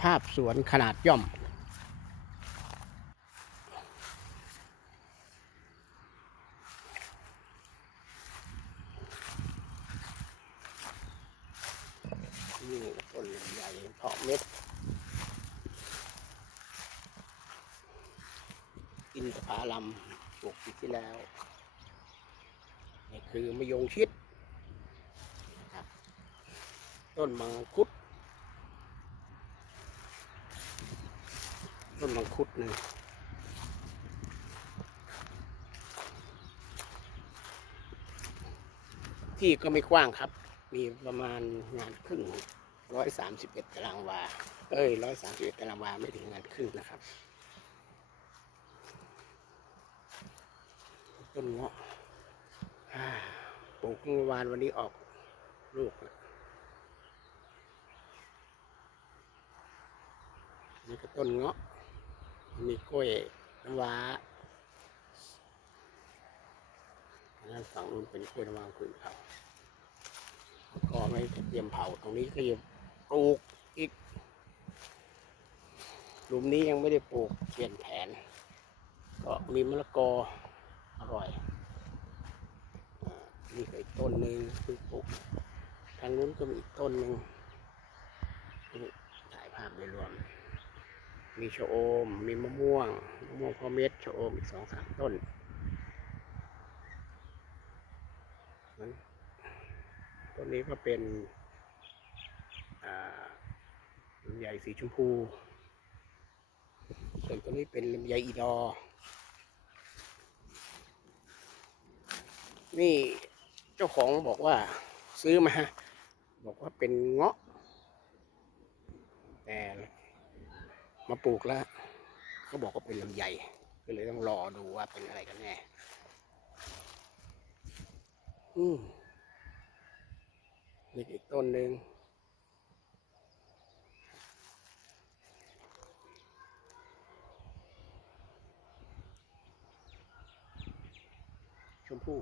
ภาพสวนขนาดย่อม นี่ต้นใหญ่เพาะเม็ด อินทผลัมปลูกปีที่แล้ว นี่คือมะยงชิด ต้นมังคุด ต้นมังคุดหนึ่งที่ก็ไม่กว้างครับ มีประมาณงานครึ่งร้อยสามสิบเอ็ดตารางวา เอ้ยร้อยสามสิบเอ็ดตารางวาไม่ถึงงานครึ่งนะครับ ต้นเงาะปลูกเมื่อวานวันนี้ออกลูกแล้วนี่ก็ต้นเงาะ มีกล้วยน้ำว้าด้านฝั่งนู้นเป็นกล้วยน้ำว้าขุนเขาก็ไม่เตรียมเผาตรงนี้ก็ยังปลูกอีกหลุมนี้ยังไม่ได้ปลูกเปลี่ยนแผน ก็มีมะละกออร่อยอ่านี่ก็อีกต้นหนึ่งเพิ่งปลูกทางนู้นก็มีอีกต้นหนึ่งถ่ายภาพโดยรวม มีชะโอม มีมะม่วง มะม่วงพ่อเม็ดชะโอมอีกสองสามต้นนั้นต้นนี้ก็เป็นลำไยสีชมพู ส่วนต้นนี้เป็นลำไยอีดอ นี่เจ้าของบอกว่าซื้อมา บอกว่าเป็นเงาะแต่ มาปลูกแล้วเขาบอกว่าเป็นลำไยก็เลยต้องรอดูว่าเป็นอะไรกันแน่อืมนี่อีกต้นหนึ่งชมพู่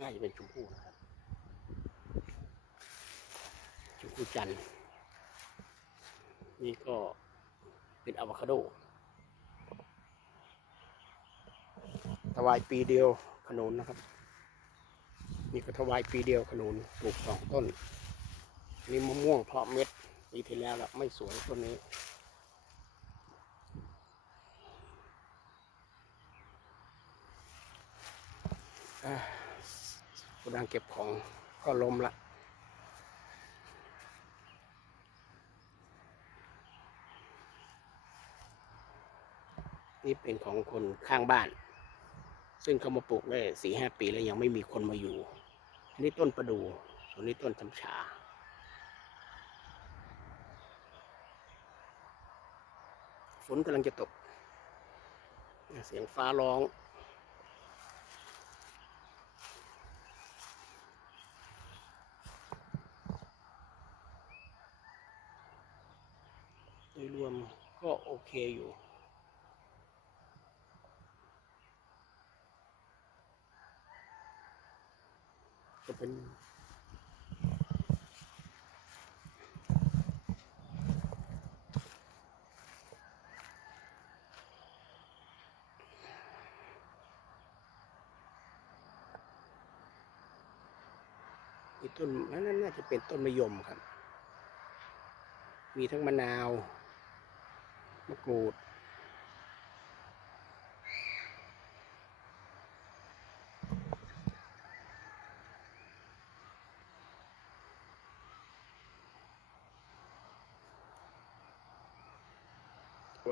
น่าจะเป็นชมพู่นะครับชมพู่จันนี่ก็ เป็นอะโวคาโดถวายปีเดียวขนุนนะครับ นี่ก็ถวายปีเดียวขนุนปลูกสองต้นนี่มะม่วงเพาะเม็ดปีที่แล้วล้วไม่สวยต้นนี้ กูดังเก็บของก็ล้มละ นี่เป็นของคนข้างบ้าน ซึ่งเขามาปลูกได้สี่ห้าปีแล้วยังไม่มีคนมาอยู่ อันนี้ต้นประดู่ส่วนนี้ต้นทำชาฝนกำลังจะตก เสียงฟ้าร้องโดยรวมก็โอเคอยู่็เป็นอีต้นนั่นน่าจะเป็นต้นมะยมครับ มีทั้งมะนาว มะกรูด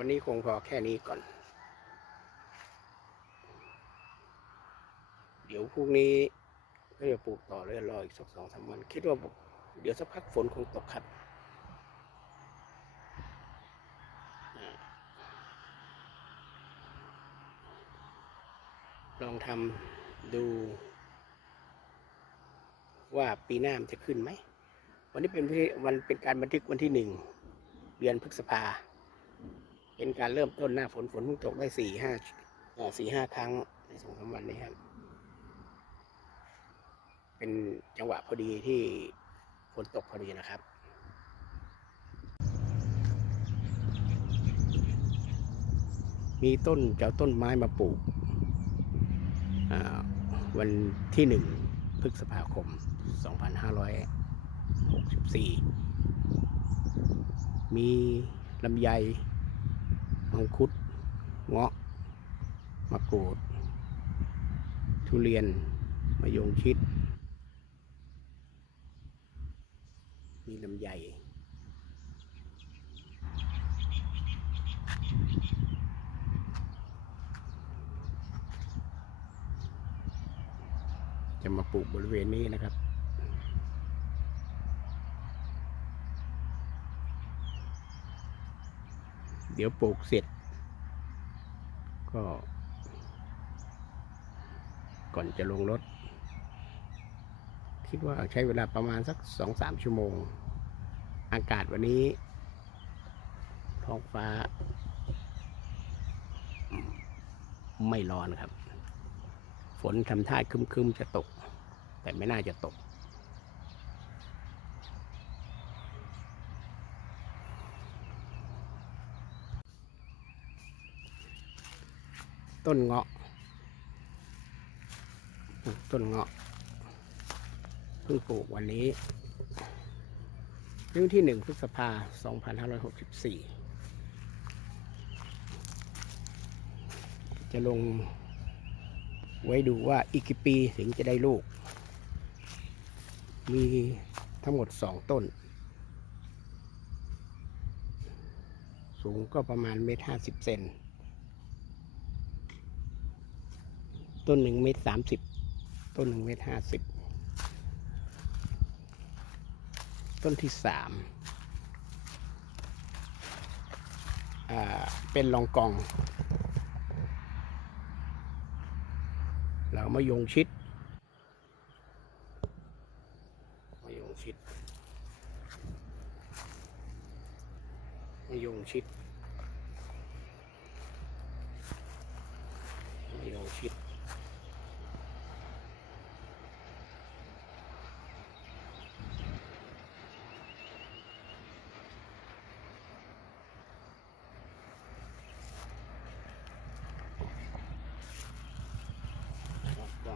วันนี้คงพอแค่นี้ก่อน เดี๋ยวพรุ่งนี้ก็จะปลูกต่อเลยรอยๆอีกสักสองสามวัน คิดว่าเดี๋ยวสักพักฝนคงตกครับลองทำดูว่าปีหน้ามันจะขึ้นไหม วันนี้เป็นวันเป็นการบันทึกวันที่หนึ่งเดือนพฤษภา เป็นการเริ่มต้นหน้าฝนฝนตกได้สี่ห้าสี่ห้าครั้งในสองสามวันนี้ครับ เป็นจังหวะพอดีที่ฝนตกพอดีนะครับมีต้นเจ้าต้นไม้มาปลูกวันที่หนึ่งพฤษภาคม 2564 มีลำไย มังคุดเงาะมะกรูด ทุเรียนมะยงชิด มีลำไยจะมาปลูกบริเวณนี้นะครับ เดี๋ยวปลูกเสร็จ ก็ ก่อนจะลงรถ คิดว่าใช้เวลาประมาณสักสองสามชั่วโมง อากาศวันนี้ ท้องฟ้า ไม่ร้อนครับ ฝนทำท่าคึมๆจะตก แต่ไม่น่าจะตก ต้นเงาะปลูกต้นเงาะเพิ่งปลูกวันนี้เรื่องที่หนึ่งพฤษภาสองพันห้าร้อยหกสิบสี่จะลงไว้ดูว่าอีกกี่ปีถึงจะได้ลูก มีทั้งหมดสองต้น สูงก็ประมาณเมตรห้าสิบเซน ต้นหนึ่งเมตรสามสิบต้นหนึ่งเมตรห้าสิบต้นที่สามอ่าเป็นลองกอง เรามายงชิดมายงชิดมายงชิดมายงชิด แล้วก็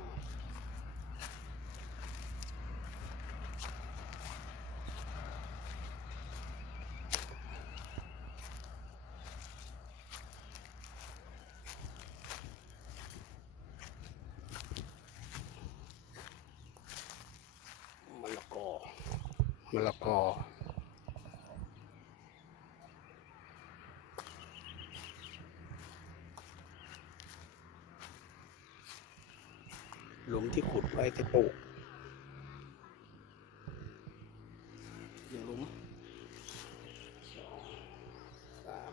มะละกอ มะละกอหลุมที่ขุดไว้จะปลูกเดี๋ยวหลุมสองสาม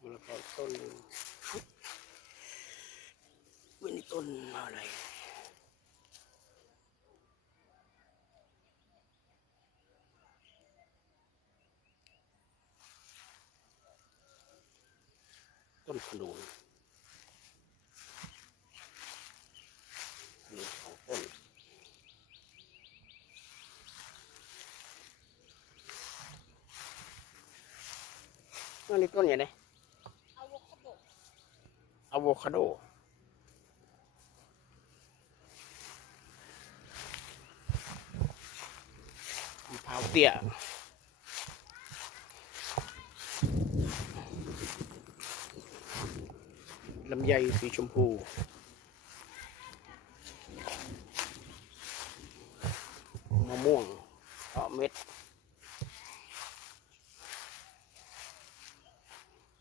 มะละกอ ต้นหนึ่งวันนี้ต้นอะไรต้นขนุนขนุนสองต้นอันนี้ต้นอย่างไร อะโวคาโดมะพร้าวเตี้ยลำไยสีชมพูมะม่วงเพาะเม็ด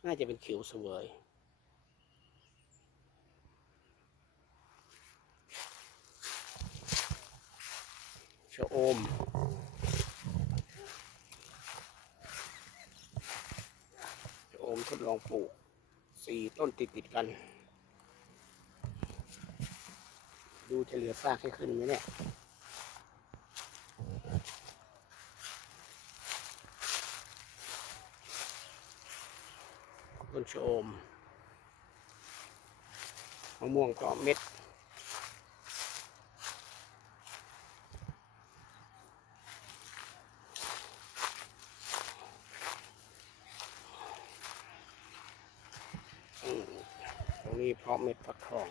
น่าจะเป็นเขียวเสวย ม โอมทดลองปลูกสี่ต้นติดติดกัน ดูจะเหลือซากให้ขึ้นไหมเนี่ยต้นชโอมมะม่วงก็เม็ดาะเม็ดฟักทอง